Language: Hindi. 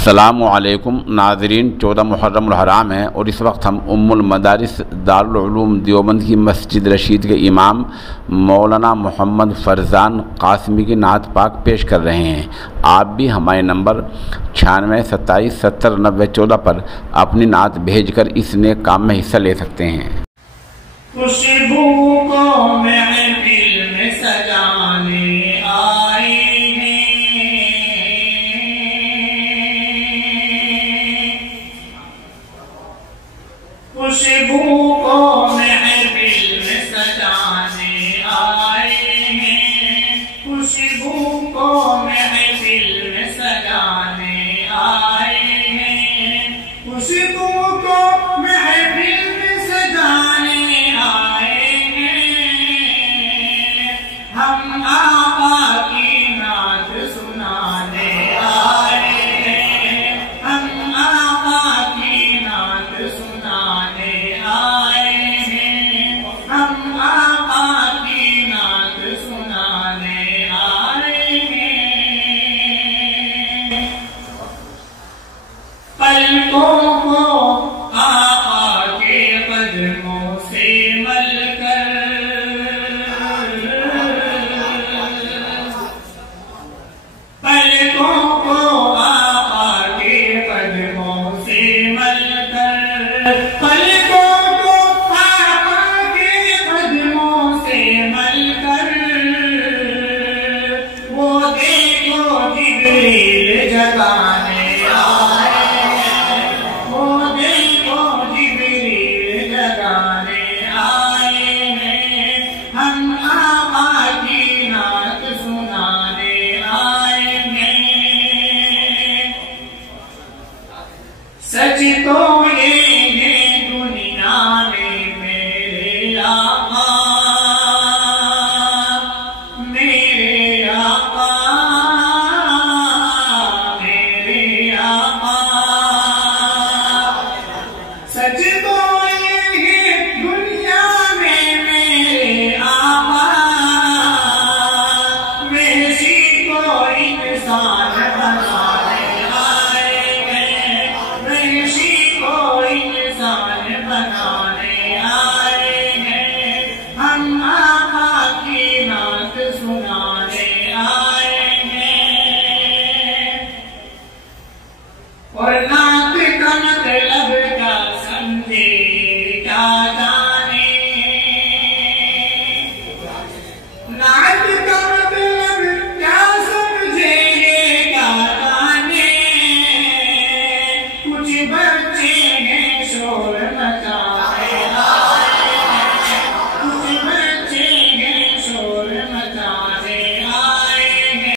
अस्सलामुअलैकुम नाज़रीन, 14 मुहर्रम हराम है और इस वक्त हम उम्मुल मदारिस दारुल उलूम देवबंद की मस्जिद रशीद के इमाम मौलाना मोहम्मद फ़रज़ान क़ासिमी की नात पाक पेश कर रहे हैं। आप भी हमारे नंबर 96 27 70 90 14 पर अपनी नात भेजकर इस नेक काम में हिस्सा ले सकते हैं। खुशबू को महफिल में सजाने आए खुशबू को महफिल में सजाने आए हैं, खुशबू को महफिल में सजाने आए हैं, खुशबू को महफिल में सजाने आए हैं। हम आका की नात सुनाने आए हैं, हम आका की नात सुनाने आए हैं, हम आका की नात सुनाने आए हैं। पलकों को आका के कदमों से मलकर, पलकों को आका के कदमों से मलकर, पलकों को आका के कदमों से मलकर, वो देखो जिब्रील जगाने आए हैं, वो देखो जिब्रील जगाने आए हैं। हम आका की नात सुनाने आए हैं। सच तो ये है दुनिया में मेरे आका, मेरे आका, मेरे आका। सच तो ये है दुनिया में मेरे आका, वैसी को इंसान बनाने आए हैं, वैसी को इंसान बनाने आए हैं। हम आका की नात सुनाने आए हैं और नात का मतलब